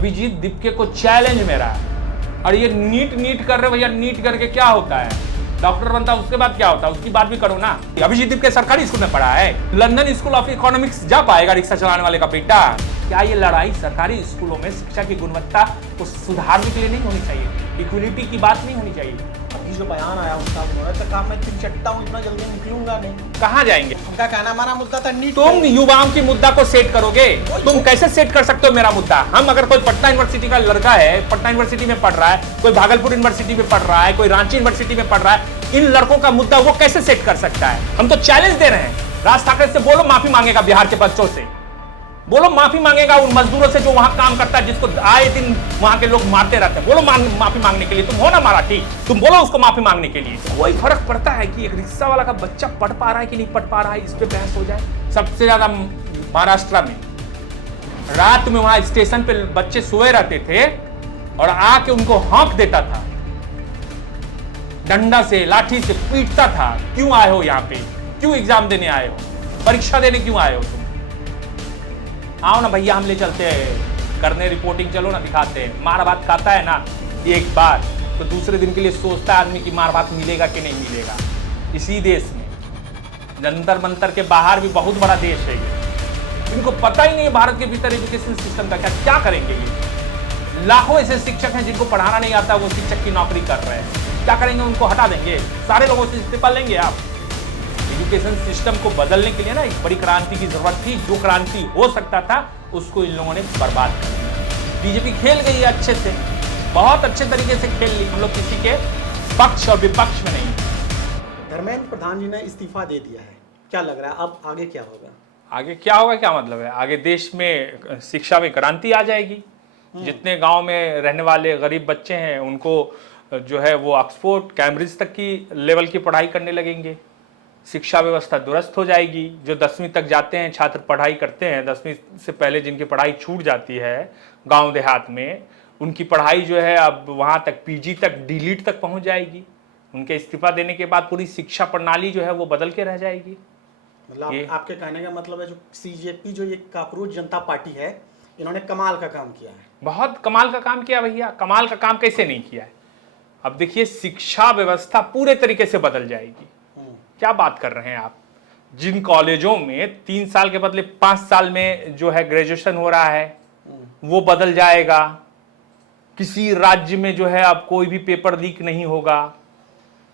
अभिजीत दीपके को चैलेंज मेरा है। और ये नीट कर रहे भैया, नीट करके क्या होता है? डॉक्टर बनता है, उसके बाद क्या होता है? उसकी बात भी करो ना। अभिजीत दीपके सरकारी स्कूल में पढ़ा है, लंदन स्कूल ऑफ इकोनॉमिक्स जा पाएगा रिक्शा चलाने वाले का बेटा? क्या ये लड़ाई सरकारी स्कूलों में शिक्षा की गुणवत्ता को सुधारने के लिए नहीं होनी चाहिए? इक्वलिटी की बात नहीं होनी चाहिए? अभी जो बयान आया उसका उन्होंने तो कहा मैं तिरचट्टा हूँ, इतना जल्दी निकलूंगा नहीं। कहाँ जाएंगे? उनका कहना हमारा मुद्दा था नीट। तुम युवाओं की मुद्दा को सेट करोगे? तुम कैसे सेट कर सकते हो मेरा मुद्दा? हम अगर कोई पटना यूनिवर्सिटी का लड़का है, पटना यूनिवर्सिटी में पढ़ रहा है, कोई भागलपुर यूनिवर्सिटी में पढ़ रहा है, कोई रांची यूनिवर्सिटी में पढ़ रहा है, इन लड़कों का मुद्दा वो कैसे सेट कर सकता है? हम तो चैलेंज दे रहे हैं। राज ठाकरे से बोलो माफी मांगेगा, बिहार के बच्चों से बोलो माफी मांगेगा, उन मजदूरों से जो वहां काम करता है, जिसको आए दिन वहां के लोग मारते रहते हैं। बोलो माफी मांगने के लिए। तुम हो ना मराठी, तुम बोलो उसको माफी मांगने के लिए। कोई फर्क पड़ता है कि एक रिक्शा वाला का बच्चा पढ़ पा रहा है कि नहीं पढ़ पा रहा है? इस पे बहस हो जाए। सबसे ज्यादा महाराष्ट्र में रात में वहां स्टेशन पे बच्चे सोए रहते थे और आके उनको हॉक देता था, डंडा से लाठी से पीटता था। क्यों आए हो यहाँ पे? क्यों एग्जाम देने आए हो? परीक्षा देने क्यों आए हो तुम? आओ ना भैया, हम ले चलते हैं करने रिपोर्टिंग, चलो ना दिखाते हैं। मार भात खाता है ना एक बार, तो दूसरे दिन के लिए सोचता है आदमी कि मार भात मिलेगा कि नहीं मिलेगा। इसी देश में जंतर मंतर के बाहर भी बहुत बड़ा देश है ये। इनको पता ही नहीं है भारत के भीतर एजुकेशन सिस्टम का क्या करेंगे ये। लाखों ऐसे शिक्षक हैं जिनको पढ़ाना नहीं आता, वो शिक्षक की नौकरी कर रहे हैं। क्या करेंगे? उनको हटा देंगे? सारे लोगों से इस्तीफा लेंगे आप? एजुकेशन सिस्टम को बदलने के लिए ना एक बड़ी क्रांति की जरूरत थी। जो क्रांति हो सकता था उसको इन लोगों ने बर्बाद कर दिया। बीजेपी खेल गई है अच्छे से, बहुत अच्छे तरीके से खेल ली। हम लोग किसी के पक्ष और विपक्ष में नहीं। धर्मेंद्र प्रधान जी ने इस्तीफा दे दिया है, क्या लग रहा है अब आगे क्या होगा? आगे क्या होगा? क्या मतलब है? आगे देश में शिक्षा में क्रांति आ जाएगी। जितने गांव में रहने वाले गरीब बच्चे हैं उनको जो है वो ऑक्सफोर्ड कैम्ब्रिज तक की लेवल की पढ़ाई करने लगेंगे। शिक्षा व्यवस्था दुरुस्त हो जाएगी। जो 10वीं तक जाते हैं छात्र, पढ़ाई करते हैं, 10वीं से पहले जिनकी पढ़ाई छूट जाती है गांव देहात में, उनकी पढ़ाई जो है अब वहां तक पीजी तक, डीलिट तक पहुंच जाएगी। उनके इस्तीफा देने के बाद पूरी शिक्षा प्रणाली जो है वो बदल के रह जाएगी। मतलब आपके कहने का मतलब है जो सीजेपी, जो ये काकरोच जनता पार्टी है, इन्होंने कमाल का काम किया है। बहुत कमाल का काम किया भैया। कमाल का काम कैसे नहीं किया है? अब देखिए, शिक्षा व्यवस्था पूरे तरीके से बदल जाएगी। क्या बात कर रहे हैं आप? जिन कॉलेजों में 3 साल के बदले 5 साल में जो है ग्रेजुएशन हो रहा है, वो बदल जाएगा। किसी राज्य में जो है अब कोई भी पेपर लीक नहीं होगा।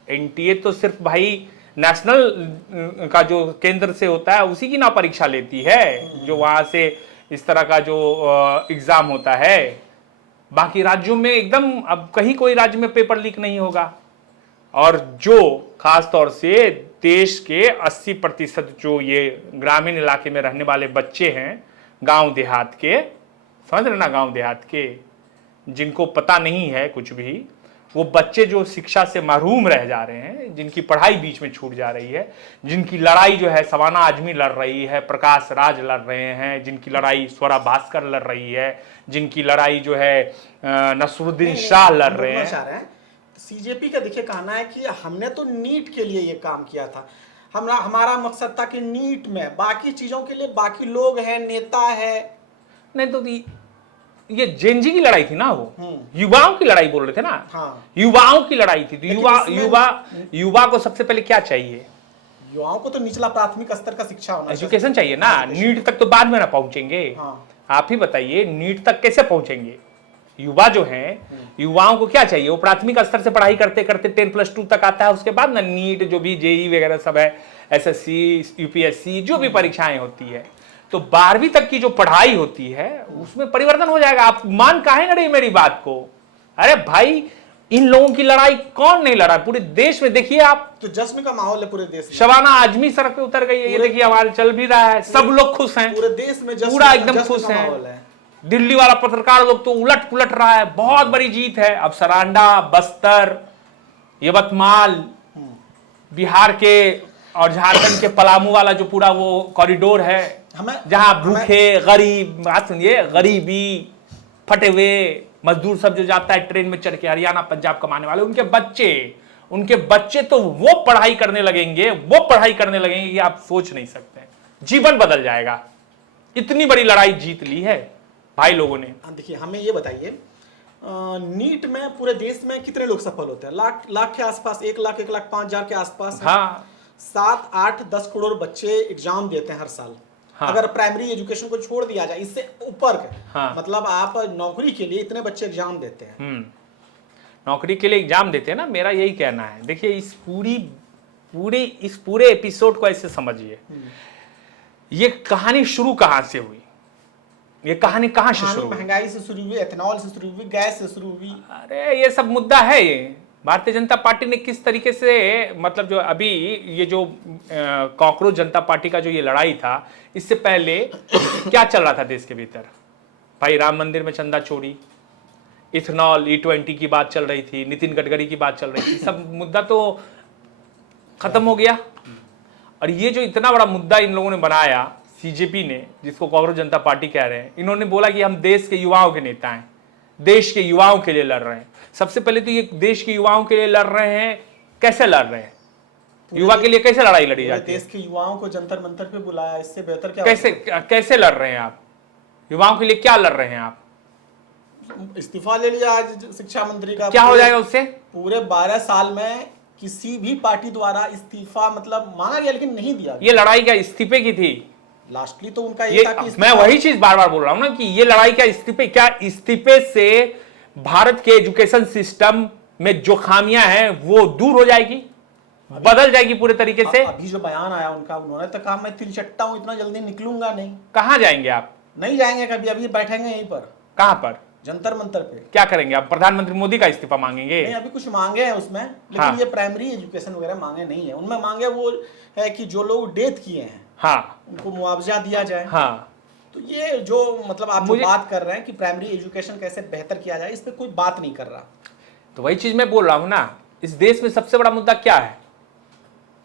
एनटीए तो सिर्फ भाई नेशनल का जो केंद्र से होता है उसी की ना परीक्षा लेती है, जो वहां से इस तरह का जो एग्जाम होता है। बाकी राज्यों में एकदम अब कहीं कोई राज्य में पेपर लीक नहीं होगा। और जो खास तौर से देश के 80% जो ये ग्रामीण इलाके में रहने वाले बच्चे हैं, गांव देहात के, समझ रहे ना, गांव देहात के, जिनको पता नहीं है कुछ भी, वो बच्चे जो शिक्षा से महरूम रह जा रहे हैं, जिनकी पढ़ाई बीच में छूट जा रही है, जिनकी लड़ाई जो है शबाना आजमी लड़ रही है, प्रकाश राज लड़ रहे हैं, जिनकी लड़ाई स्वरा भास्कर लड़ रही है, जिनकी लड़ाई जो है नसरुद्दीन शाह लड़ रहे हैं। सीजेपी का देखिए कहना है कि हमने तो नीट के लिए ये काम किया था, हमारा मकसद था कि नीट में, बाकी चीजों के लिए बाकी लोग हैं, नेता है। नहीं तो ये जेनजी की लड़ाई थी ना, वो युवाओं की लड़ाई बोल रहे थे ना। हाँ। युवाओं की लड़ाई थी। तो युवा को सबसे पहले क्या चाहिए? युवाओं को तो निचला प्राथमिक स्तर का शिक्षा होना, एजुकेशन चाहिए ना। नीट तक तो बाद में ना पहुंचेंगे। हाँ। आप ही बताइए, नीट तक कैसे पहुंचेंगे? युवा जो हैं, युवाओं को क्या चाहिए? वो प्राथमिक स्तर से पढ़ाई करते करते 10+2 तक आता है, उसके बाद ना नीट जो भी जेई वगैरह सब है, एसएससी, यूपीएससी, जो भी परीक्षाएं होती है, तो 12वीं तक की जो पढ़ाई होती है उसमें परिवर्तन हो जाएगा। आप मान काहे ना रही मेरी बात को? अरे भाई, इन लोगों की लड़ाई कौन नहीं लड़ा पूरे देश में? देखिए आप, तो जश्न का माहौल है पूरे देश में। शबाना आजमी सड़क पे उतर गई है, ये देखिए आवाज चल भी रहा है, सब लोग खुश हैं, पूरे देश में पूरा एकदम खुश है। दिल्ली वाला पत्रकार लोग तो उलट पुलट रहा है, बहुत बड़ी जीत है। अब सरांडा, बस्तर, यवतमाल, बिहार के और झारखंड के पलामू वाला जो पूरा वो कॉरिडोर है, जहां भूखे गरीब, बात सुनिए, गरीबी फटे हुए मजदूर सब जो जाता है ट्रेन में चढ़ के हरियाणा पंजाब कमाने वाले, उनके बच्चे तो वो पढ़ाई करने लगेंगे कि आप सोच नहीं सकते। जीवन बदल जाएगा। इतनी बड़ी लड़ाई जीत ली है। भाई लोगों ने। देखिए हमें ये बताइए, नीट में पूरे देश में कितने लोग सफल होते हैं? लाख के आसपास, 1,05,000 के आसपास है। हाँ 7, 8, 10 करोड़ बच्चे एग्जाम देते हैं हर साल। हाँ। अगर प्राइमरी एजुकेशन को छोड़ दिया जाए, इससे ऊपर के, हाँ। मतलब आप नौकरी के लिए इतने बच्चे एग्जाम देते हैं। नौकरी के लिए एग्जाम देते हैं ना, मेरा यही कहना है। देखिए इस पूरे एपिसोड को ऐसे समझिए, ये कहानी शुरू कहां से हुई, ये कहानी कहां से शुरू हुई? महंगाई से शुरू हुई, एथेनॉल से शुरू हुई, गैस से शुरू हुई। अरे ये सब मुद्दा है। ये भारतीय जनता पार्टी ने किस तरीके से, मतलब जो अभी ये जो कॉकरोच जनता पार्टी का जो ये लड़ाई था, इससे पहले क्या चल रहा था देश के भीतर? भाई राम मंदिर में चंदा चोरी, इथेनॉल E20 की बात चल रही थी, नितिन गडकरी की बात चल रही थी, सब मुद्दा तो खत्म हो गया। और ये जो इतना बड़ा मुद्दा इन लोगों ने बनाया, सीजेपी ने, जिसको कॉकरोच जनता पार्टी कह रहे हैं, इन्होंने बोला कि हम देश के युवाओं के नेता हैं, देश के युवाओं के लिए लड़ रहे हैं। सबसे पहले तो ये देश के युवाओं के लिए लड़ रहे हैं, कैसे लड़ रहे हैं? युवा के लिए कैसे लड़ाई लड़ी जाती है? देश के युवाओं को जंतर मंतर पे बुलाया, इससे बेहतर क्या? कैसे लड़ रहे हैं आप? युवाओं के लिए क्या लड़ रहे हैं आप? इस्तीफा ले लिया आज शिक्षा मंत्री का। क्या हो जाएगा उससे? पूरे 12 साल में किसी भी पार्टी द्वारा इस्तीफा मतलब मांगा गया, लेकिन नहीं दिया। ये लड़ाई क्या इस्तीफे की थी? लास्टली तो उनका ये था कि मैं वही चीज बार बार बोल रहा हूं ना कि ये लड़ाई क्या इस्तीफे से भारत के एजुकेशन सिस्टम में जो खामियां हैं वो दूर हो जाएगी, बदल जाएगी पूरे तरीके से। अभी जो बयान आया उनका, उन्होंने तो कहा मैं तिलचट्टा हूं, इतना जल्दी निकलूंगा नहीं। कहां जाएंगे आप? नहीं जाएंगे कभी, अभी बैठेंगे यहीं पर। कहां पर? जंतर मंतर पे। क्या करेंगे आप? प्रधानमंत्री मोदी का इस्तीफा मांगेंगे? नहीं, अभी कुछ मांगे हैं उसमें, लेकिन हाँ। ये प्राइमरी एजुकेशन वगैरह मांगे नहीं है। उनमें मांगे वो है कि जो लोग डेथ किए हैं, हाँ, उनको मुआवजा दिया जाए। हाँ। तो ये जो मतलब आप जो बात कर रहे हैं कि प्राइमरी एजुकेशन कैसे बेहतर किया जाए, इस पे कोई बात नहीं कर रहा। तो वही चीज मैं बोल रहा हूं ना, इस देश में सबसे बड़ा मुद्दा क्या है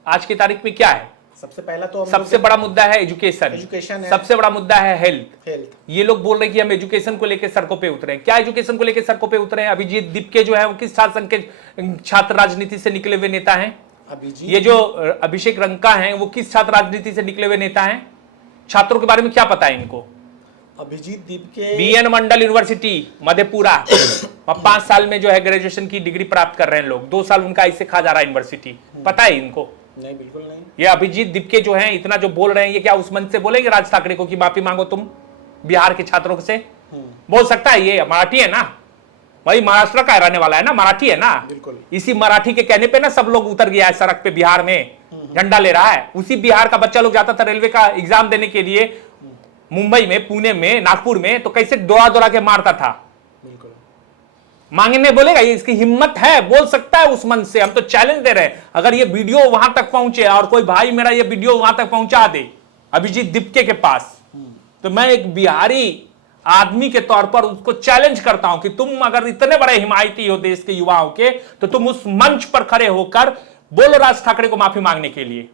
आज की तारीख में? क्या है? सबसे पहला तो सबसे बड़ा मुद्दा है एजुकेशन है। सबसे बड़ा मुद्दा है हेल्थ। ये लोग बोल रहे हैं कि हम एजुकेशन को लेकर सड़कों पे उतरे हैं। क्या एजुकेशन को लेकर सड़कों पे उतरे हैं? अभिजीत दीपके जो है वो किस शासन के छात्र राजनीति से निकले हुए नेता हैं? ये जो अभिषेक रंका हैं वो किस छात्र राजनीति से निकले हुए नेता हैं? छात्रों के बारे में क्या पता है इनको? अभिजीत दीपके BN मंडल यूनिवर्सिटी मधेपुरा, 5 साल में जो है ग्रेजुएशन की डिग्री प्राप्त कर रहे हैं लोग। 2 साल उनका ऐसे खा जा रहा है यूनिवर्सिटी। पता है इनको? नहीं, बिल्कुल नहीं। ये अभिजीत दीपके जो हैं इतना जो बोल रहे हैं, ये क्या उस मंच से बोलेंगे राज ठाकरे को कि माफी मांगो तुम बिहार के छात्रों से? बोल सकता है? ये मराठी है ना, वही महाराष्ट्र का रहने वाला है ना, मराठी है ना। बिल्कुल। इसी मराठी के कहने पे ना सब लोग उतर गया है सड़क पे, बिहार में झंडा ले रहा है। उसी बिहार का बच्चा लोग जाता था रेलवे का एग्जाम देने के लिए मुंबई में, पुणे में, नागपुर में, तो कैसे दौड़ा दौड़ा के मारता था। बिल्कुल। मांगने बोलेगा? ये इसकी हिम्मत है, बोल सकता है उस मंच से। हम तो चैलेंज दे रहे हैं, अगर ये वीडियो वहां तक पहुंचे और कोई भाई मेरा ये वीडियो वहां तक पहुंचा दे अभिजीत दीपके के पास, तो मैं एक बिहारी आदमी के तौर पर उसको चैलेंज करता हूं कि तुम अगर इतने बड़े हिमायती हो देश के युवाओं के, तो तुम उस मंच पर खड़े होकर बोलो राज ठाकरे को माफी मांगने के लिए।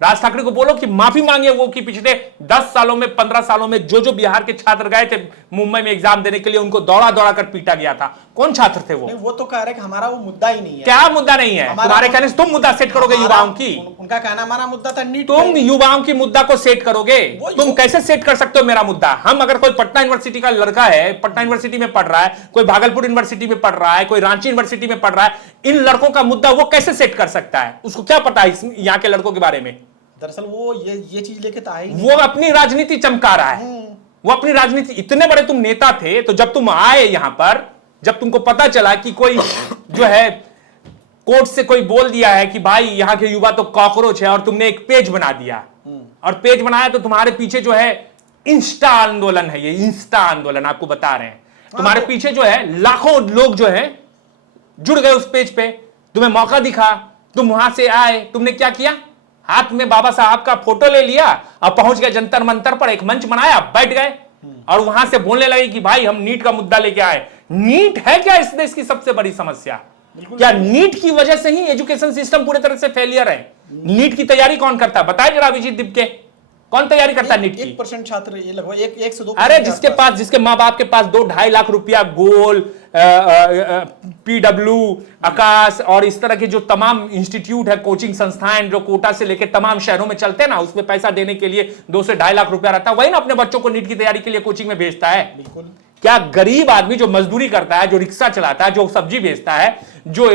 राज ठाकरे को बोलो कि माफी मांगे वो कि पिछले 10 सालों में, 15 सालों में जो बिहार के छात्र गए थे मुंबई में एग्जाम देने के लिए, उनको दौड़ा दौड़ा कर पीटा गया था। कौन छात्र थे वो? नहीं, वो तो कह रहे हैं कि हमारा वो मुद्दा ही नहीं है। क्या मुद्दा नहीं है? तुम्हारे कहने से तुम मुद्दा सेट करोगे युवाओं की? उनका कहना हमारा मुद्दा था नीट। तुम युवाओं की मुद्दा को सेट करोगे? तुम कैसे सेट कर सकते हो मेरा मुद्दा? हम अगर कोई पटना यूनिवर्सिटी का लड़का है, पटना यूनिवर्सिटी में पढ़ रहा है, कोई भागलपुर यूनिवर्सिटी में पढ़ रहा है, कोई रांची यूनिवर्सिटी में पढ़ रहा है, इन लड़कों का मुद्दा वो कैसे सेट कर सकता है? उसको क्या पता है यहाँ के लड़कों के बारे में? दरअसल वो ये चीज लेके तो आई, वो अपनी राजनीति चमका रहा है। वो अपनी राजनीति, इतने बड़े तुम नेता थे, तो जब तुम आए यहां पर, जब तुमको पता चला कि कोई जो है कोर्ट से कोई बोल दिया है कि भाई यहां के युवा तो कॉकरोच है, और तुमने एक पेज बना दिया, और पेज बनाया तो तुम्हारे पीछे जो है इंस्टा आंदोलन है। ये इंस्टा आंदोलन आपको बता रहे हैं, तुम्हारे पीछे जो है लाखों लोग जो है जुड़ गए उस पेज पे। तुम्हें मौका दिखा, तुम वहां से आए, तुमने क्या किया? हाथ में बाबा साहब का फोटो ले लिया और पहुंच गए जंतर मंतर पर, एक मंच बनाया, बैठ गए और वहां से बोलने लगे कि भाई हम नीट का मुद्दा लेके आए। नीट है क्या इस देश की सबसे बड़ी समस्या? क्या नीट की वजह से ही एजुकेशन सिस्टम पूरी तरह से फेलियर है? नीट की तैयारी कौन करता है? बताए जरा अभिजीत दीपके, कौन तैयारी करता है नीट की? 1% छात्र, ये लगभग 1 से 2। अरे जिसके माँ बाप के पास 2-2.5 लाख रुपया गोल्ड PW, आकाश और इस तरह के जो तमाम इंस्टीट्यूट है, कोचिंग संस्थाएं जो कोटा से लेकर तमाम शहरों में चलते हैं ना, उसमें पैसा देने के लिए 2 से 2.5 लाख रुपया रहता है, वही ना अपने बच्चों को नीट की तैयारी के लिए कोचिंग में भेजता है। बिल्कुल। क्या गरीब आदमी जो मजदूरी करता है, जो रिक्शा चलाता है, जो सब्जी बेचता है, जो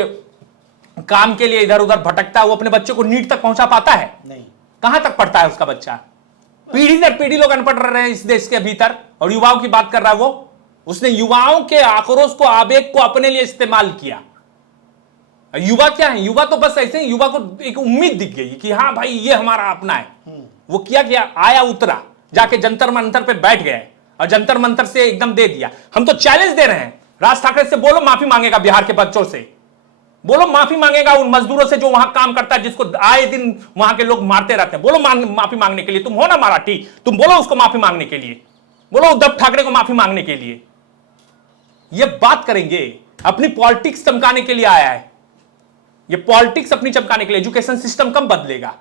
काम के लिए इधर उधर भटकता है, वो अपने बच्चों को नीट तक पहुंचा पाता है? नहीं। कहां तक पढ़ता है उसका बच्चा? पीढ़ी दर पीढ़ी लोग अनपढ़ रह रहे हैं इस देश के भीतर, और युवाओं की बात कर रहा है वो। उसने युवाओं के आक्रोश को, आवेग को अपने लिए इस्तेमाल किया। युवा क्या है? युवा तो बस ऐसे ही, युवा को एक उम्मीद दिख गई कि हाँ भाई ये हमारा अपना है। वो क्या आया, उतरा, जाके जंतर मंतर पे बैठ गए और जंतर मंतर से एकदम दे दिया। हम तो चैलेंज दे रहे हैं राज ठाकरे से, बोलो माफी मांगेगा बिहार के बच्चों से, बोलो माफी मांगेगा उन मजदूरों से जो वहां काम करता है, जिसको आए दिन वहां के लोग मारते रहते हैं। बोलो माफी मांगने के लिए, तुम हो ना मराठी, तुम बोलो उसको माफी मांगने के लिए, बोलो उद्धव ठाकरे को माफी मांगने के लिए। ये बात करेंगे, अपनी पॉलिटिक्स चमकाने के लिए आया है ये, पॉलिटिक्स अपनी चमकाने के लिए। एजुकेशन सिस्टम कब बदलेगा?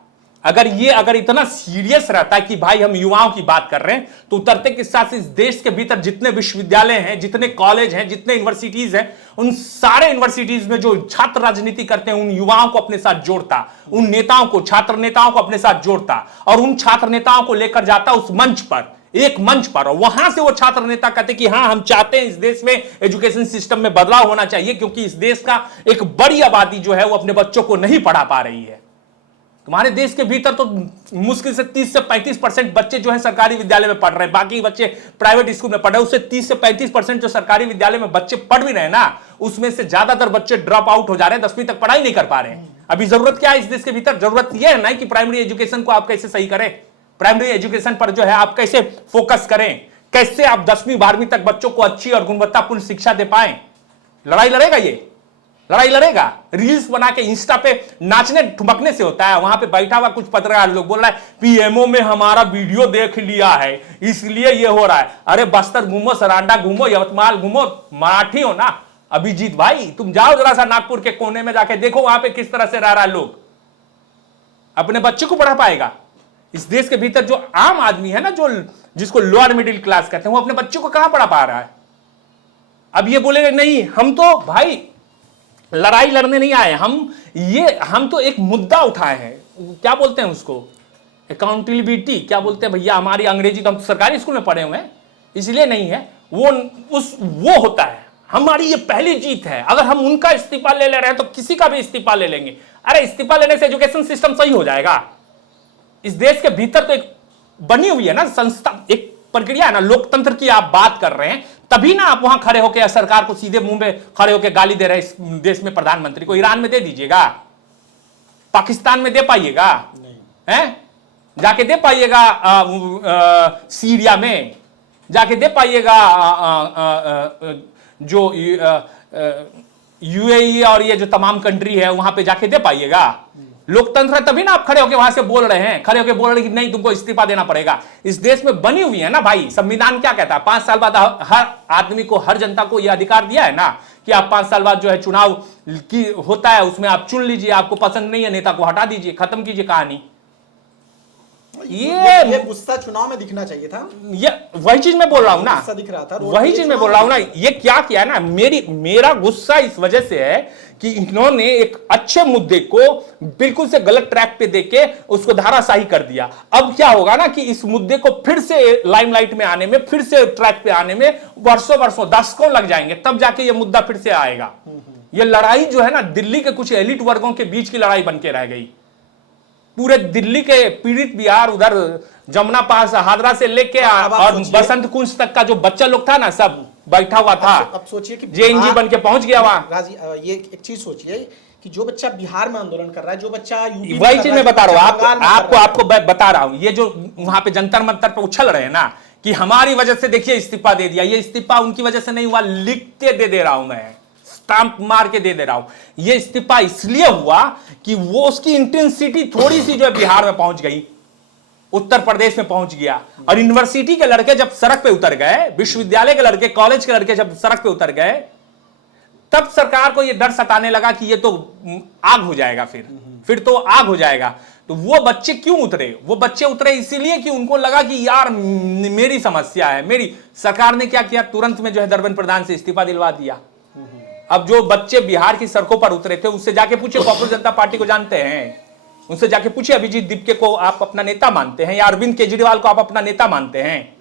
अगर इतना सीरियस रहता है कि भाई हम युवाओं की बात कर रहे हैं, तो उतरते के साथ इस देश के भीतर जितने विश्वविद्यालय हैं, जितने कॉलेज हैं, जितने यूनिवर्सिटीज हैं, उन सारे यूनिवर्सिटीज में जो छात्र राजनीति करते हैं, उन युवाओं को अपने साथ जोड़ता, उन नेताओं को, छात्र नेताओं को अपने साथ जोड़ता, और उन छात्र नेताओं को लेकर जाता उस मंच पर, एक मंच पर, और वहां से वो छात्र नेता कहते कि हाँ हम चाहते हैं इस देश में एजुकेशन सिस्टम में बदलाव होना चाहिए, क्योंकि इस देश का एक बड़ी आबादी जो है वो अपने बच्चों को नहीं पढ़ा पा रही है। तुम्हारे देश के भीतर तो मुश्किल से 30 से 35% बच्चे जो है सरकारी विद्यालय में पढ़ रहे हैं, बाकी बच्चे प्राइवेट स्कूल में पढ़ रहे हैं। उससे 30 से 35% जो सरकारी विद्यालय में बच्चे पढ़ भी रहे हैं ना, उसमें से ज्यादातर बच्चे ड्रॉप आउट हो जा रहे हैं, 10वीं तक पढ़ाई नहीं कर पा रहे हैं। अभी जरूरत क्या है इस देश के भीतर? जरूरत यह है ना कि प्राइमरी एजुकेशन को आप कैसे सही करें, प्राइमरी एजुकेशन पर जो है आप कैसे फोकस करें, कैसे आप 10वीं 12वीं तक बच्चों को अच्छी और गुणवत्तापूर्ण शिक्षा दे पाए। लड़ाई लड़ेगा, ये लड़ाई लड़ेगा। रील्स बना के इंस्टा पे नाचने ठुमकने से होता है? वहां पे बैठा हुआ कुछ पत्रकार लोग बोल रहा है पीएमओ में हमारा वीडियो देख लिया है इसलिए ये हो रहा है। अरे बस्तर घूमो, सरांडा घूमो, यवतमाल घूमो, मराठी हो ना अभिजीत भाई, तुम जाओ जरा सा नागपुर के कोने में जाके देखो वहां पे किस तरह से रह रहा है लोग। अपने बच्चे को पढ़ा पाएगा? इस देश के भीतर जो आम आदमी है ना, जो जिसको लोअर मिडिल क्लास कहते हैं, वो अपने बच्चों को कहां पढ़ा पा रहा है? अब ये बोलेगा नहीं हम तो भाई लड़ाई लड़ने नहीं आए, हम तो एक मुद्दा उठाए हैं, क्या बोलते हैं उसको, अकाउंटेबिलिटी क्या बोलते हैं भैया, हमारी अंग्रेजी तो हम सरकारी स्कूल में पढ़े हुए हैं इसलिए नहीं है, वो होता है। हमारी ये पहली जीत है, अगर हम उनका इस्तीफा ले रहे हैं तो किसी का भी इस्तीफा ले लेंगे। अरे इस्तीफा लेने से एजुकेशन सिस्टम सही हो जाएगा? इस देश के भीतर तो एक बनी हुई है ना संस्था, एक प्रक्रिया है ना, लोकतंत्र की आप बात कर रहे हैं, तभी ना आप वहां खड़े होकर सरकार को सीधे मुंह में खड़े होकर गाली दे रहे हैं। इस देश में प्रधानमंत्री को ईरान में दे दीजिएगा, पाकिस्तान में दे पाइएगा, हैं जाके दे पाइएगा, सीरिया में जाके दे पाइएगा, जो यूएई और ये जो तमाम कंट्री है वहां पे जाके दे पाइएगा। लोकतंत्र है तभी ना आप खड़े होकर वहां से बोल रहे हैं, खड़े होकर बोल रहे हैं कि नहीं तुमको इस्तीफा देना पड़ेगा। इस देश में बनी हुई है ना भाई, संविधान क्या कहता है, 5 साल बाद हर आदमी को, हर जनता को यह अधिकार दिया है ना कि आप 5 साल बाद जो है चुनाव की होता है, उसमें आप चुन लीजिए, आपको पसंद नहीं है नेता को हटा दीजिए, खत्म कीजिए कहानी। ये गुस्सा चुनाव में दिखना चाहिए था। ये वही चीज मैं बोल रहा हूं ना, गुस्सा दिख रहा था, वही चीज मैं बोल रहा हूं ना। ये क्या किया ना, मेरा गुस्सा इस वजह से है कि इन्होंने एक अच्छे मुद्दे को बिल्कुल से गलत ट्रैक पे देके उसको धाराशाही कर दिया। अब क्या होगा ना कि इस मुद्दे को फिर से लाइमलाइट में आने में, फिर से ट्रैक पे आने में वर्षों दशकों लग जाएंगे, तब जाके ये मुद्दा फिर से आएगा। ये लड़ाई जो है ना, दिल्ली के कुछ एलिट वर्गों के बीच की लड़ाई बन के रह गई। पूरे दिल्ली के पीड़ित बिहार, उधर जमुना पास हादरा से लेके और बसंत कुंज तक का जो बच्चा लोग था ना, सब बैठा हुआ था। अब सोचिए कि जेएनजी बन के पहुंच गया वहां। राजी, ये एक चीज सोचिए कि जो बच्चा बिहार में आंदोलन कर रहा है, जो बच्चा यूपी, वही चीज मैं बता रहा हूं आपको बता रहा हूं। ये जो वहां पे जंतर मंतर पे उछल रहे हैं ना कि हमारी वजह से देखिए इस्तीफा दे दिया, ये इस्तीफा उनकी वजह से नहीं हुआ, लिख के दे रहा हूं मैं, स्टाम्प मार के दे रहा हूं। ये इस्तीफा इसलिए हुआ कि वो उसकी इंटेंसिटी थोड़ी सी जो है बिहार में पहुंच गई, उत्तर प्रदेश में पहुंच गया, और यूनिवर्सिटी के लड़के जब सड़क पे उतर गए, विश्वविद्यालय के लड़के, कॉलेज के लड़के जब सड़क पे उतर गए, तब सरकार को यह डर सताने लगा कि ये तो आग हो जाएगा, फिर तो आग हो जाएगा। तो वो बच्चे क्यों उतरे? वो बच्चे उतरे इसीलिए कि उनको लगा कि यार मेरी समस्या है, मेरी। सरकार ने क्या किया, तुरंत में जो है धर्मेंद्र प्रधान से इस्तीफा दिलवा दिया। अब जो बच्चे बिहार की सड़कों पर उतरे थे उससे जाके पूछिए, कांग्रेस जनता पार्टी को जानते हैं? उनसे जाके पूछिए, अभिजीत दीपके को आप अपना नेता मानते हैं या अरविंद केजरीवाल को आप अपना नेता मानते हैं?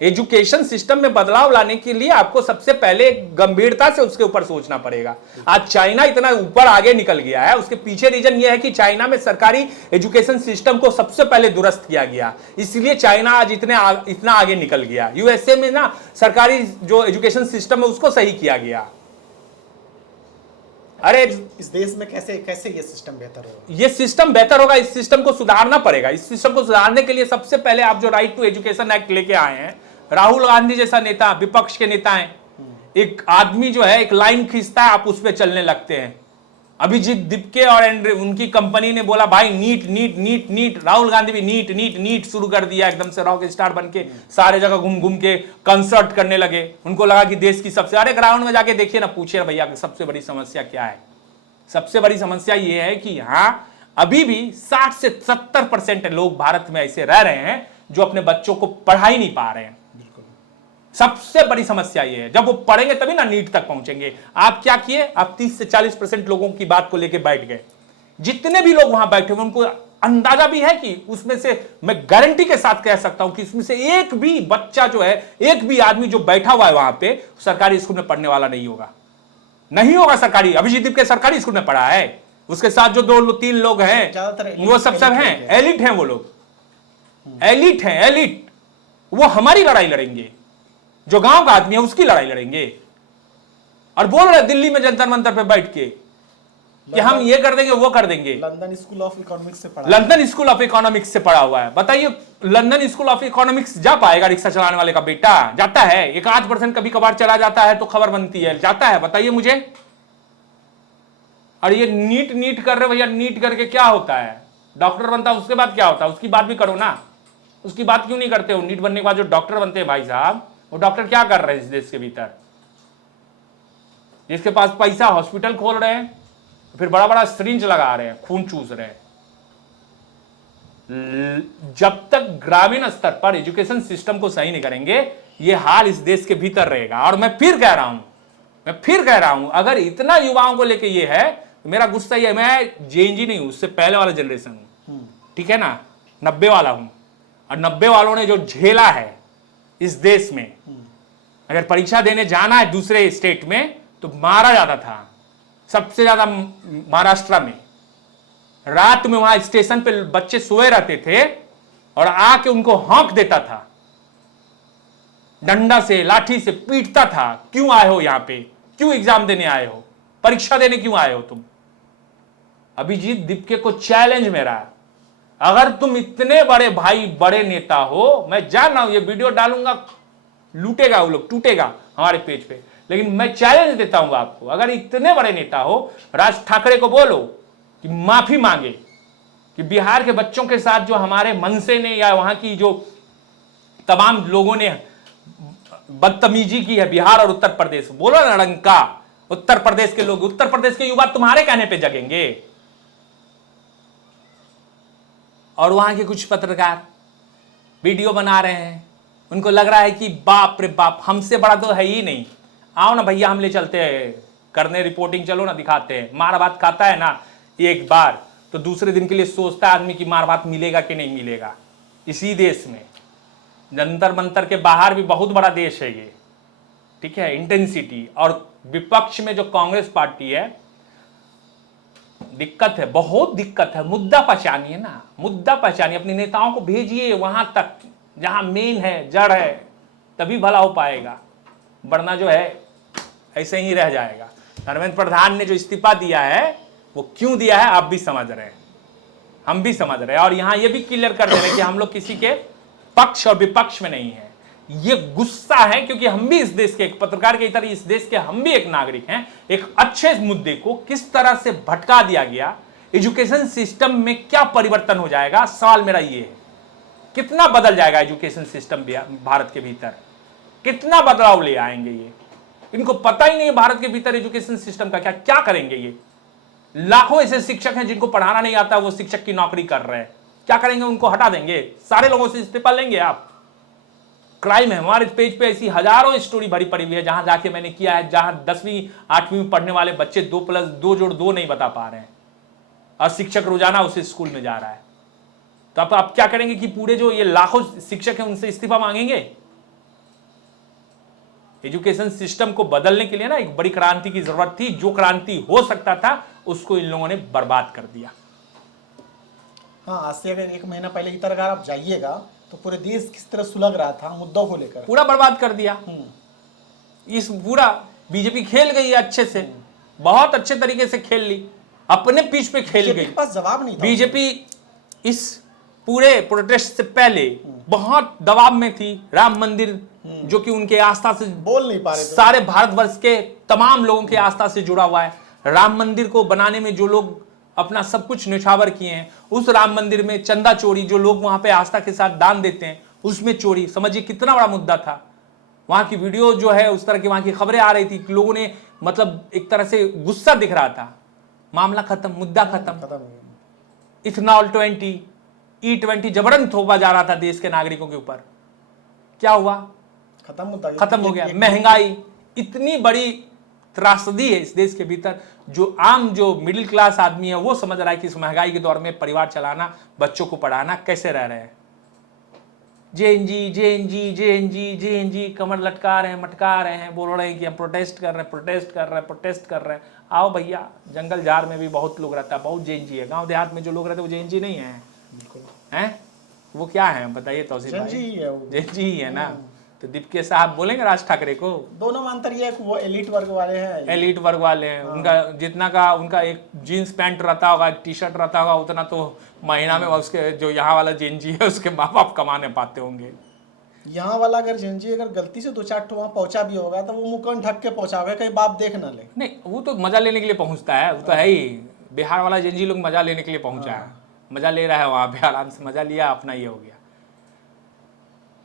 एजुकेशन सिस्टम में बदलाव लाने के लिए आपको सबसे पहले गंभीरता से उसके ऊपर सोचना पड़ेगा। आज चाइना इतना ऊपर आगे निकल गया है, उसके पीछे रीजन यह है कि चाइना में सरकारी एजुकेशन सिस्टम को सबसे पहले दुरुस्त किया गया, इसलिए चाइना आज इतना आगे निकल गया। यूएसए में ना सरकारी जो एजुकेशन सिस्टम है उसको सही किया गया। अरे इस देश में कैसे ये सिस्टम बेहतर होगा? ये सिस्टम बेहतर होगा, इस सिस्टम को सुधारना पड़ेगा। इस सिस्टम को सुधारने के लिए सबसे पहले आप जो राइट टू एजुकेशन एक्ट लेके आए हैं, राहुल गांधी जैसा नेता, विपक्ष के नेता हैं, एक आदमी जो है एक लाइन खींचता है, आप उस पर चलने लगते हैं। अभिजीत दीपके और उनकी कंपनी ने बोला भाई NEET NEET NEET NEET, Rahul Gandhi भी नीट नीट नीट शुरू कर दिया, एकदम से रॉक स्टार बन के सारे जगह घूम घूम के कंसर्ट करने लगे। उनको लगा कि देश की सबसे, अरे ग्राउंड में जाके देखिए ना, पूछिए भैया सबसे बड़ी समस्या क्या है। सबसे बड़ी समस्या यह है कि यहां अभी भी 60 से 70% लोग भारत में ऐसे रह रहे हैं जो अपने बच्चों को पढ़ा ही नहीं पा रहे हैं। सबसे बड़ी समस्या यह है, जब वो पढ़ेंगे तभी ना नीट तक पहुंचेंगे। आप क्या किए, आप 30 से 40% लोगों की बात को लेकर बैठ गए। जितने भी लोग वहां बैठे हुए उनको अंदाजा भी है कि उसमें से, मैं गारंटी के साथ कह सकता हूं कि उसमें से एक भी बच्चा जो है, एक भी आदमी जो बैठा हुआ है वहां पे सरकारी स्कूल में पढ़ने वाला नहीं होगा, नहीं होगा सरकारी। अभिजीत दीपके सरकारी स्कूल में पढ़ा है, उसके साथ जो 2-3 लोग हैं वो सब हैं, एलिट हैं, वो लोग एलिट हैं, एलिट। वो हमारी लड़ाई लड़ेंगे, जो गांव का आदमी है उसकी लड़ाई लड़ेंगे। और बोल रहे दिल्ली में जंतर मंतर पे बैठ के कि हम ये कर देंगे वो कर देंगे। लंदन स्कूल ऑफ इकोनॉमिक्स से पढ़ा, लंदन स्कूल ऑफ इकोनॉमिक्स से पढ़ा हुआ है। बताइए लंदन स्कूल ऑफ इकोनॉमिक्स जा पाएगा रिक्शा चलाने वाले का बेटा? जाता है, 1-8% कभी कभार चला जाता है तो खबर बनती है, जाता है? बताइए मुझे। और ये नीट नीट कर रहे भैया, नीट करके क्या होता है? डॉक्टर बनता है, उसके बाद क्या होता है? उसकी बात भी करो ना, उसकी बात क्यों नहीं करते हो? नीट बनने के बाद जो डॉक्टर बनते हैं भाई साहब, वो डॉक्टर क्या कर रहे हैं इस देश के भीतर? जिसके पास पैसा हॉस्पिटल खोल रहे हैं, फिर बड़ा बड़ा सिरिंज लगा रहे हैं, खून चूस रहे हैं। जब तक ग्रामीण स्तर पर एजुकेशन सिस्टम को सही नहीं करेंगे, ये हाल इस देश के भीतर रहेगा। और मैं फिर कह रहा हूं, अगर इतना युवाओं को लेके ये है, तो मेरा गुस्सा ये है, मैं जेएनजी नहीं हूं, उससे पहले वाला जनरेशन हूं, ठीक है ना, 90 वाला हूं। और 90 वालों ने जो झेला है इस देश में, अगर परीक्षा देने जाना है दूसरे स्टेट में तो मारा जाता था, सबसे ज्यादा महाराष्ट्र में। रात में वहां स्टेशन पे बच्चे सोए रहते थे और आके उनको हॉक देता था, डंडा से लाठी से पीटता था। क्यों आए हो यहां पे? क्यों एग्जाम देने आए हो? परीक्षा देने क्यों आए हो तुम? अभिजीत दीपके को चैलेंज मेरा, अगर तुम इतने बड़े भाई, बड़े नेता हो, मैं जान रहा हूं ये वीडियो डालूंगा, लूटेगा वो लोग, टूटेगा हमारे पेज पे, लेकिन मैं चैलेंज देता हूं आपको, अगर इतने बड़े नेता हो, राज ठाकरे को बोलो कि माफी मांगे कि बिहार के बच्चों के साथ जो हमारे मनसे ने या वहां की जो तमाम लोगों ने बदतमीजी की है, बिहार और उत्तर प्रदेश, बोलो ना रंका, उत्तर प्रदेश के लोग, उत्तर प्रदेश के युवा तुम्हारे कहने पे जगेंगे। और वहां के कुछ पत्रकार वीडियो बना रहे हैं, उनको लग रहा है कि बाप रे बाप, हमसे बड़ा तो है ही नहीं, आओ ना भैया हम ले चलते हैं करने रिपोर्टिंग, चलो ना दिखाते हैं। मार भात खाता है ना एक बार, तो दूसरे दिन के लिए सोचता है आदमी कि मार भात मिलेगा कि नहीं मिलेगा। इसी देश में जंतर मंतर के बाहर भी बहुत बड़ा देश है ये, ठीक है, इंटेंसिटी। और विपक्ष में जो कांग्रेस पार्टी है, दिक्कत है, बहुत दिक्कत है। मुद्दा पहचानिए ना, मुद्दा पहचानिए, अपने नेताओं को भेजिए वहां तक जहां मेन है, जड़ है, तभी भला हो पाएगा, वरना जो है ऐसे ही रह जाएगा। धर्मेंद्र प्रधान ने जो इस्तीफा दिया है वो क्यों दिया है आप भी समझ रहे हैं, हम भी समझ रहे हैं। और यहां ये भी क्लियर कर दे रहे हैं कि हम लोग किसी के पक्ष और विपक्ष में नहीं है। ये गुस्सा है क्योंकि हम भी इस देश के, एक पत्रकार की तरह इस देश के हम भी एक नागरिक हैं। एक अच्छे मुद्दे को किस तरह से भटका दिया गया, एजुकेशन सिस्टम में क्या परिवर्तन हो जाएगा, सवाल मेरा ये है। कितना बदल जाएगा एजुकेशन सिस्टम भारत के भीतर, कितना बदलाव ले आएंगे ये, इनको पता ही नहीं भारत के भीतर एजुकेशन सिस्टम का क्या क्या करेंगे ये। लाखों ऐसे शिक्षक हैं जिनको पढ़ाना नहीं आता, वो शिक्षक की नौकरी कर रहे हैं, क्या करेंगे? उनको हटा देंगे, सारे लोगों से इस्तीफा लेंगे आप? क्राइम है। हमारे पेज पे ऐसी हजारों स्टोरी भरी पड़ी हुई है जहां जाके मैंने किया है, जहां 10वीं 8वीं में पढ़ने वाले बच्चे 2+2 नहीं बता पा रहे हैं और शिक्षक रोजाना उसे स्कूल में जा रहा है। तो आप क्या करेंगे कि पूरे जो ये लाखों शिक्षक हैं उनसे इस्तीफा मांगेंगे? एजुकेशन सिस्टम को बदलने के लिए ना एक बड़ी क्रांति की जरूरत थी। जो क्रांति हो सकता था उसको इन लोगों ने बर्बाद कर दिया। हाँ, आज से अगर 1 महीना पहले इधर अगर आप जाइएगा तो पूरे देश किस तरह सुलग रहा था मुद्दों को लेकर, पूरा बर्बाद कर दिया। इस पूरा बीजेपी खेल गई है अच्छे से, बहुत अच्छे तरीके से खेल ली, अपने पिच पे खेल गई। पास जवाब नहीं था। बीजेपी इस पूरे प्रोटेस्ट से पहले बहुत दबाव में थी। राम मंदिर जो कि उनके आस्था से बोल नहीं पा रहे थे, सारे भारतवर्ष के तमाम लोगों के आस्था से जुड़ा हुआ है। राम मंदिर को बनाने में जो लोग अपना सब कुछ न्यौछावर किए हैं, उस राम मंदिर में चंदा चोरी, जो लोग वहां पे आस्था के साथ दान देते हैं उसमें चोरी, समझिए कितना बड़ा मुद्दा था। वहां की वीडियो जो है उस तरह की वहां की खबरें आ रही थी, लोगों ने मतलब एक तरह से गुस्सा दिख रहा था। मामला खत्म, मुद्दा खत्म। इथेनॉल 20 E20 जबरन थोपा जा रहा था देश के नागरिकों के ऊपर। क्या हुआ? खत्म मुद्दा, खत्म हो गया। महंगाई इतनी बड़ी त्रासदी है इस देश के भीतर, जो आम जो मिडिल क्लास आदमी है वो समझ रहा है कि इस महंगाई के दौर में परिवार चलाना, बच्चों को पढ़ाना कैसे रह रहे हैं। जेएनजी कमर लटका रहे हैं, मटका रहे हैं, बोल रहे हैं कि हम प्रोटेस्ट कर रहे हैं। आओ भैया, जंगल झाड़ में भी बहुत लोग रहता है, बहुत जेएनजी है। गांव देहात में जो लोग रहते हैं वो जेएनजी नहीं है, हैं? वो क्या है बताइए तौसीफ भाई? जेएनजी ही है ना। तो दीपके साहब बोलेंगे राज ठाकरे को? दोनों में अंतर ये है कि वो एलिट वर्ग वाले हैं, एलिट वर्ग वाले हैं। उनका जितना का उनका एक जीन्स पैंट रहता होगा, एक टी शर्ट रहता होगा, उतना तो महीना में उसके जो यहाँ वाला जेएनजी है उसके माँ बाप कमाने पाते होंगे। यहाँ वाला अगर जेएनजी अगर गलती से 2-4 ठो वहाँ पहुंचा भी होगा तो वो मुंह ढक के पहुंचा होगा, कहीं बाप देख ना ले। नहीं, वो तो मजा लेने के लिए पहुंचता है, वो तो है ही। बिहार वाला जेएनजी लोग मजा लेने के लिए पहुंचा है, मजा ले रहा है वहां पे, आराम से मजा लिया, अपना ये हो गया।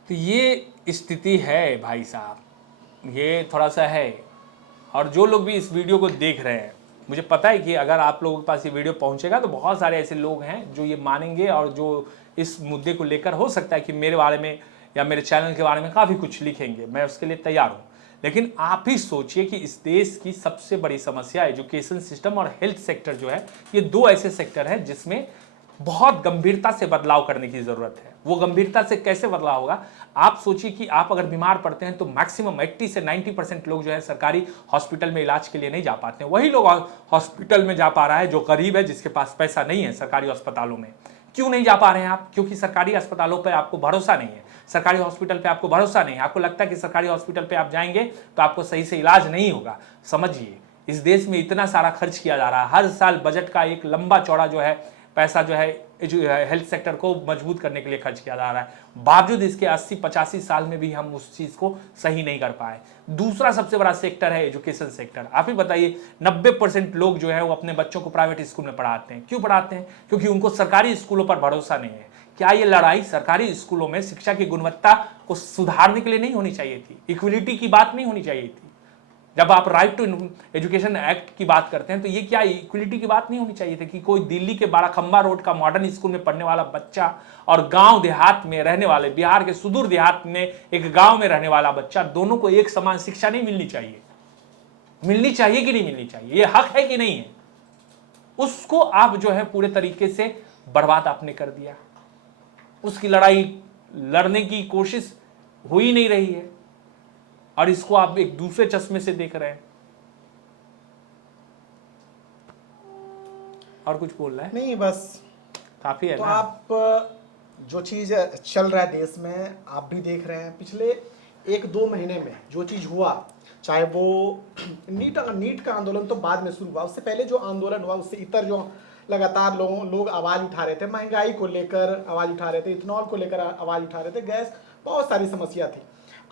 तो ये स्थिति है भाई साहब, ये थोड़ा सा है। और जो लोग भी इस वीडियो को देख रहे हैं, मुझे पता है कि अगर आप लोगों के पास ये वीडियो पहुंचेगा तो बहुत सारे ऐसे लोग हैं जो ये मानेंगे और जो इस मुद्दे को लेकर हो सकता है कि मेरे बारे में या मेरे चैनल के बारे में काफ़ी कुछ लिखेंगे। मैं उसके लिए तैयार हूँ। लेकिन आप ही सोचिए कि इस देश की सबसे बड़ी समस्या एजुकेशन सिस्टम और हेल्थ सेक्टर जो है, ये दो ऐसे सेक्टर हैं जिसमें बहुत गंभीरता से बदलाव करने की जरूरत है। वो गंभीरता से कैसे बदलाव होगा? आप सोचिए कि आप अगर बीमार पड़ते हैं तो मैक्सिमम 80 से 90% लोग जो है सरकारी हॉस्पिटल में इलाज के लिए नहीं जा पाते हैं। वही लोग हॉस्पिटल में जा पा रहा है जो गरीब है, जिसके पास पैसा नहीं है सरकारी अस्पतालों में। क्यों नहीं जा पा रहे हैं आप? क्योंकि सरकारी अस्पतालों पर आपको भरोसा नहीं है, सरकारी हॉस्पिटल पे आपको भरोसा नहीं है। आपको लगता है कि सरकारी हॉस्पिटल पे आप जाएंगे तो आपको सही से इलाज नहीं होगा। समझिए, इस देश में इतना सारा खर्च किया जा रहा है, हर साल बजट का एक लंबा चौड़ा जो है पैसा जो है हेल्थ सेक्टर को मजबूत करने के लिए खर्च किया जा रहा है। बावजूद इसके 80-85 साल में भी हम उस चीज़ को सही नहीं कर पाए। दूसरा सबसे बड़ा सेक्टर है एजुकेशन सेक्टर। आप ही बताइए, 90% लोग जो है वो अपने बच्चों को प्राइवेट स्कूल में पढ़ाते हैं। क्यों पढ़ाते हैं? क्योंकि उनको सरकारी स्कूलों पर भरोसा नहीं है। क्या ये लड़ाई सरकारी स्कूलों में शिक्षा की गुणवत्ता को सुधारने के लिए नहीं होनी चाहिए थी? इक्वलिटी की बात नहीं होनी चाहिए थी? जब आप राइट टू एजुकेशन एक्ट की बात करते हैं तो ये क्या इक्वलिटी की बात नहीं होनी चाहिए थी कि कोई दिल्ली के बाराखंबा रोड का मॉडर्न स्कूल में पढ़ने वाला बच्चा और गांव देहात में रहने वाले, बिहार के सुदूर देहात में एक गांव में रहने वाला बच्चा, दोनों को एक समान शिक्षा नहीं मिलनी चाहिए? मिलनी चाहिए कि नहीं मिलनी चाहिए? ये हक है कि नहीं है? उसको आप जो है पूरे तरीके से बर्बाद आपने कर दिया। उसकी लड़ाई लड़ने की कोशिश हो ही नहीं रही है और इसको आप एक दूसरे चश्मे से देख रहे हैं। और कुछ बोल रहा है? नहीं, बस काफी है तो ना? आप जो चीज़ चल रहा है देश में आप भी देख रहे हैं। पिछले 1-2 महीने में जो चीज़ हुआ, चाहे वो नीट का आंदोलन तो बाद में शुरू हुआ, उससे पहले जो आंदोलन हुआ उससे इतर जो लगातार लोग आवाज़ उठा रहे थे, महंगाई को लेकर आवाज़ उठा रहे थे, इथेनॉल को लेकर आवाज़ उठा रहे थे, गैस, बहुत सारी समस्या थी।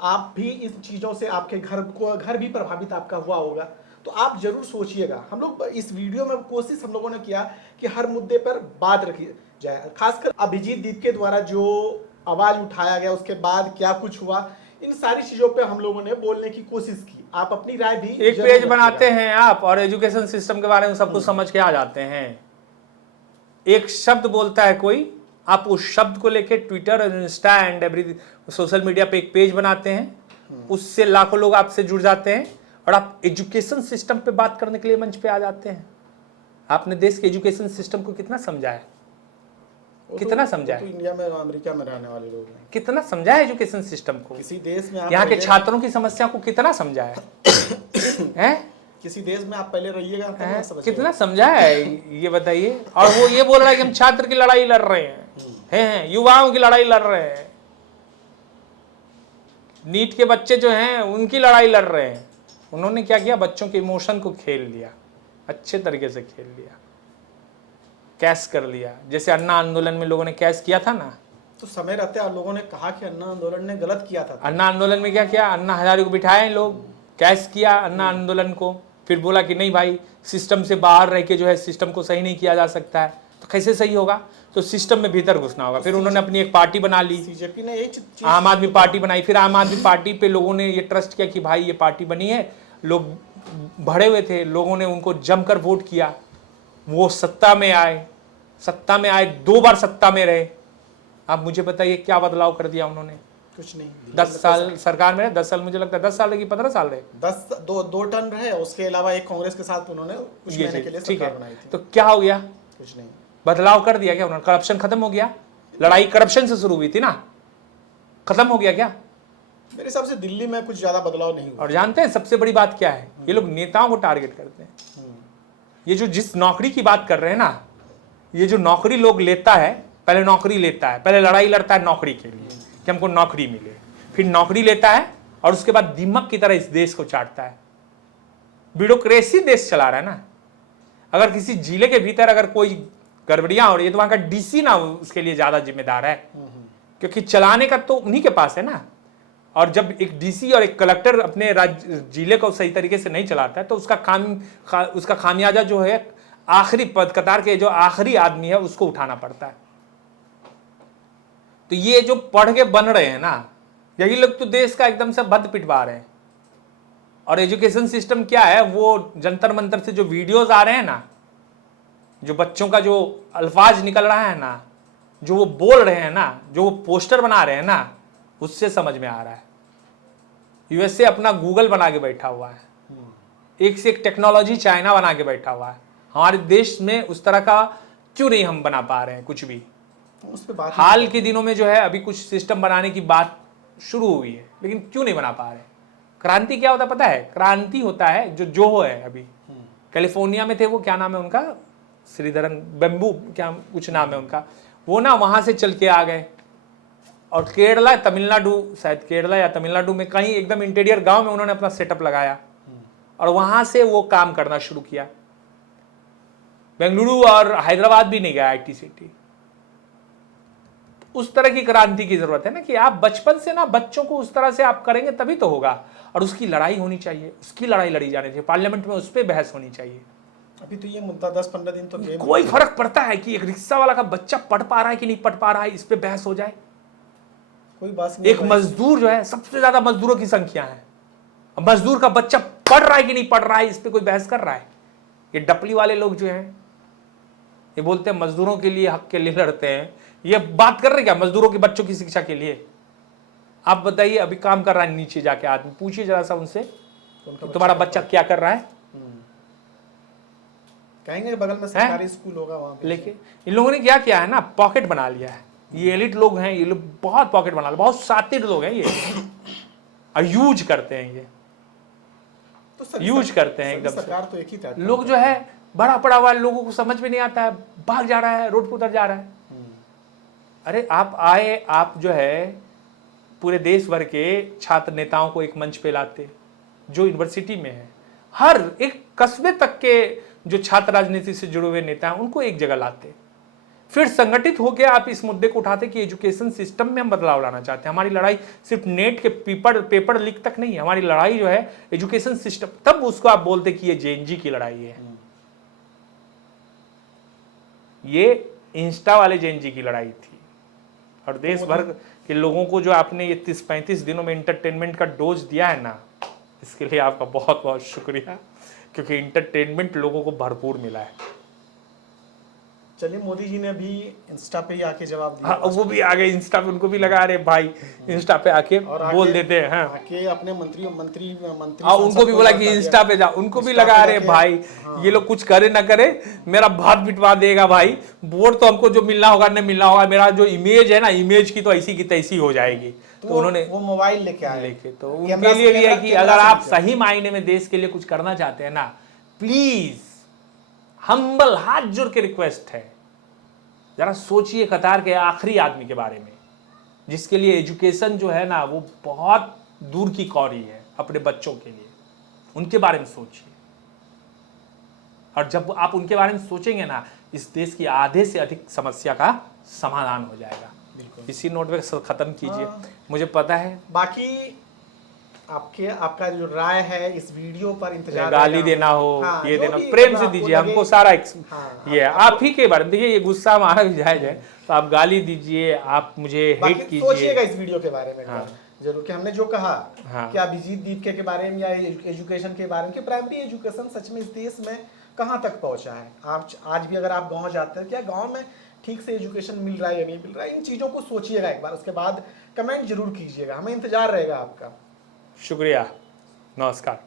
आप भी इस चीज़ों से आपके घर भी प्रभावित आपका हुआ होगा, तो आप जरूर सोचिएगा। हम लोग इस वीडियो में कोशिश हम लोगों ने किया कि हर मुद्दे पर बात रखी जाए। खासकर अभिजीत दीप के द्वारा जो आवाज़ उठाया गया, उसके बाद क्या कुछ हुआ, इन सारी चीज़ों पे हम लोगों ने बोलने की कोशिश की। आप अपनी राय भी एक पेज बनाते हैं आप और एजुकेशन सिस्टम के बारे में सब कुछ समझ के आ जाते हैं। एक शब्द बोलता है कोई आप उस शब्द को लेके ट्विटर और Insta and every social media पे एक पेज बनाते हैं, उससे लाखों लोग आपसे जुड़ जाते हैं और आप एजुकेशन सिस्टम पे बात करने के लिए मंच पे आ जाते हैं। आपने देश के एजुकेशन सिस्टम को कितना समझा है? कितना समझा है? इंडिया में अमेरिका में रहने वाले लोग हैं, कितना समझा है एजुकेशन सिस्टम को? किसी देश में आप यहाँ के रहिए- छात्रों की समस्या को कितना समझा है? हैं? किसी देश में आप पहले रहिएगा तब ना समझिएगा। कितना समझा है ये बताइए। और वो ये बोल रहा है कि हम छात्र की लड़ाई लड़ रहे हैं, युवाओं की लड़ाई लड़ रहे हैं, नीट के बच्चे जो हैं उनकी लड़ाई लड़ रहे हैं। उन्होंने क्या किया? बच्चों के इमोशन को खेल लिया, अच्छे तरीके से खेल लिया, कैश कर लिया। जैसे अन्ना आंदोलन में लोगों ने कैश किया था ना, तो समय रहते आप लोगों ने कहा कि अन्ना आंदोलन ने गलत किया था। अन्ना आंदोलन में क्या किया? अन्ना हजारे को बिठाए लोग, कैश किया अन्ना आंदोलन को, फिर बोला कि नहीं भाई सिस्टम से बाहर रह के जो है सिस्टम को सही नहीं किया जा सकता है। तो कैसे सही होगा? तो सिस्टम में भीतर घुसना होगा। फिर उन्होंने अपनी एक पार्टी बना ली, बीजेपी ने एक चीज आम आदमी पार्टी बनाई। फिर आम आदमी पार्टी पे लोगों ने ये ट्रस्ट किया कि भाई ये पार्टी बनी है, लोग भरे हुए थे, लोगों ने उनको जमकर वोट किया, वो सत्ता में आए, 2 बार सत्ता में रहे। आप मुझे बताइए क्या बदलाव कर दिया उन्होंने? कुछ नहीं। 10 साल सरकार में रहे, 10 साल मुझे लगता है 10 साल रहे, 15 साल रहे, दो टर्म रहे। उसके अलावा एक कांग्रेस के साथ उन्होंने कुछ महीने के लिए ठीक सरकार है। बनाई थी। तो क्या हो गया? कुछ नहीं, बदलाव कर दिया क्या उन्होंने? करप्शन खत्म हो गया? लड़ाई करप्शन से शुरू हुई थी ना, खत्म हो गया क्या? मेरे हिसाब से दिल्ली में कुछ ज्यादा बदलाव नहीं हुआ। और जानते हैं सबसे बड़ी बात क्या है? ये लोग नेताओं को टारगेट करते हैं। ये जो जिस नौकरी की बात कर रहे हैं ना, ये जो नौकरी लोग लेता है, पहले नौकरी लेता है, पहले लड़ाई लड़ता है नौकरी के लिए कि हमको नौकरी मिले, फिर नौकरी लेता है और उसके बाद दीमक की तरह इस देश को चाटता है। ब्यूरोक्रेसी देश चला रहा है ना। अगर किसी जिले के भीतर अगर कोई गड़बड़ियां हो रही है तो वहां का डीसी ना उसके लिए ज्यादा जिम्मेदार है, क्योंकि चलाने का तो उन्हीं के पास है ना। और जब एक डीसी और एक कलेक्टर अपने राज्य जिले को सही तरीके से नहीं चलाता है तो उसका खामियाजा जो है आखिरी पद कतार के जो आखिरी आदमी है उसको उठाना पड़ता है। तो ये जो पढ़ के बन रहे हैं ना, यही लोग तो देश का एकदम से बद पिटवा रहे हैं। और एजुकेशन सिस्टम क्या है? वो जंतर मंतर से जो वीडियोस आ रहे हैं ना, जो बच्चों का जो अल्फाज निकल रहा है ना, जो वो बोल रहे हैं ना, जो वो पोस्टर बना रहे हैं ना, उससे समझ में आ रहा है। यूएसए अपना गूगल बना के बैठा हुआ है, एक से एक टेक्नोलॉजी चाइना बना के बैठा हुआ है। हमारे देश में उस तरह का क्यों नहीं हम बना पा रहे हैं कुछ भी? उस पे बात हाल के दिनों में जो है अभी कुछ सिस्टम बनाने की बात शुरू हुई है, लेकिन क्यों नहीं बना पा रहे? क्रांति क्या होता है पता है? क्रांति होता है जो जोहो है, अभी कैलिफोर्निया में थे वो, क्या नाम है उनका, श्रीधरन बेम्बू क्या कुछ नाम है उनका, वो ना वहां से चल के आ गए और केरला तमिलनाडु, शायद केरला या तमिलनाडु में कहीं एकदम इंटीरियर गांव में उन्होंने अपना सेटअप लगाया और वहां से वो काम करना शुरू किया। बेंगलुरु और हैदराबाद भी नहीं गया आईटी सिटी। उस तरह की क्रांति की जरूरत है ना, कि आप बचपन से ना बच्चों को उस तरह से आप करेंगे तभी तो होगा। और उसकी लड़ाई होनी चाहिए, उसकी लड़ाई लड़ी जानी चाहिए, पार्लियामेंट में उस पर बहस होनी चाहिए। अभी तो ये मुद्दा 10-15 दिन तो गेम कोई फर्क पड़ता है कि एक रिक्शा वाला का बच्चा पढ़ पा रहा है कि नहीं पढ़ पा रहा है, इस पे बहस हो जाए? कोई बात नहीं। एक मजदूर जो है, सबसे ज्यादा मजदूरों की संख्या है, मजदूर का बच्चा पढ़ रहा है कि नहीं पढ़ रहा है, इस पे कोई बहस कर रहा है? ये डपली वाले लोग जो हैं, ये बोलते हैं मजदूरों के लिए, हक के लिए लड़ते हैं, ये बात कर रहे हैं क्या मजदूरों के बच्चों की शिक्षा के लिए? आप बताइए, अभी काम कर रहा है नीचे जाके आदमी, पूछिए जरा सा उनसे कि तुम्हारा बच्चा क्या कर रहा है, कहेंगे बगल में सरकारी स्कूल होगा वहां पे। लेकिन इन लोगों ने क्या किया है ना, पॉकेट बना लिया है। ये एलिट लोग हैं, ये लोग बहुत पॉकेट बना लिया, बहुत सातिर लोग हैं ये, और यूज करते हैं ये, तो यूज करते हैं एकदम से। सरकार तो एक ही था। लोग जो है बड़ा पड़ा हुआ लोगों को समझ में नहीं आता है, भाग जा रहा है, रोड पर उतर जा रहा है। अरे आप आए, आप जो है पूरे देश भर के छात्र नेताओं को एक मंच पे लाते, जो यूनिवर्सिटी में है, हर एक कस्बे तक के जो छात्र राजनीति से जुड़े हुए नेता हैं उनको एक जगह लाते, फिर संगठित होकर आप इस मुद्दे को उठाते कि एजुकेशन सिस्टम में हम बदलाव लाना चाहते हैं। हमारी लड़ाई सिर्फ नेट के पेपर लीक तक नहीं है, हमारी लड़ाई जो है एजुकेशन सिस्टम। तब उसको आप बोलते कि ये जेएनजी की लड़ाई है, ये इंस्टा वाले जेएनजी की लड़ाई थी। और देश भर के लोगों को जो आपने ये 30-35 दिनों में इंटरटेनमेंट का डोज दिया है ना, इसके लिए आपका बहुत बहुत शुक्रिया, क्योंकि इंटरटेनमेंट लोगों को भरपूर मिला है। चलिए, मोदी जी ने भी इंस्टा पे ही आके जवाब दिया। हाँ, वो भी आ गए इंस्टा पे, उनको भी लगा रहे भाई इंस्टा पे आके और बोल देते हैं। हाँ, आके अपने मंत्री मंत्री मंत्री और उनको संसद भी को बोला बता कि दिया। इंस्टा पे जाओ, उनको भी इंस्टा लगा पे रहे जाके, भाई हाँ। ये लोग कुछ करे ना करे, मेरा भात पिटवा देगा भाई, वोट तो हमको जो मिलना होगा नहीं मिलना होगा, मेरा जो इमेज है ना, इमेज की तो ऐसी की तैसी हो जाएगी। तो उन्होंने वो मोबाइल लेके आए। लेके तो कैमरा उनके लिए भी है कैमरा- कि कैमरा अगर से आप खींचा। सही मायने में देश के लिए कुछ करना चाहते हैं ना, प्लीज हम्बल हाथ जोड़ के रिक्वेस्ट है, जरा सोचिए कतार के आखिरी आदमी के बारे में, जिसके लिए एजुकेशन जो है ना वो बहुत दूर की कौरी है अपने बच्चों के लिए, उनके बारे में सोचिए। और जब आप उनके बारे में सोचेंगे ना, इस देश की आधे से अधिक समस्या का समाधान हो जाएगा। बिल्कुल। इसी नोट पे खत्म कीजिए। हाँ। मुझे पता है बाकी आपका जो राय है इस वीडियो पर इंतजार गाली रहेगा। देना हो, हाँ, ये जो देना, भी प्रेम अगर से आपको दीजिए, लगे- हमको सारा हाँ, ये आप ही के बारे में देखिए, ये गुस्सा हमारा भी जायज है, तो आप गाली दीजिए, आप मुझे बाकी हेट सोचिएगा कीजिए। इस वीडियो के बारे में एक हाँ। बार जरूर, कि हमने जो कहा हाँ। कि अभिजीत दीपके के बारे में या एजुकेशन के बारे में, कि प्राइमरी एजुकेशन सच में इस देश में कहाँ तक पहुंचा है। आज भी अगर आप गांव जाते हैं, क्या गांव में ठीक से एजुकेशन मिल रहा है या नहीं मिल रहा है, इन चीज़ों को सोचिएगा एक बार, उसके बाद कमेंट जरूर कीजिएगा, हमें इंतजार रहेगा आपका। शुक्रिया, नमस्कार।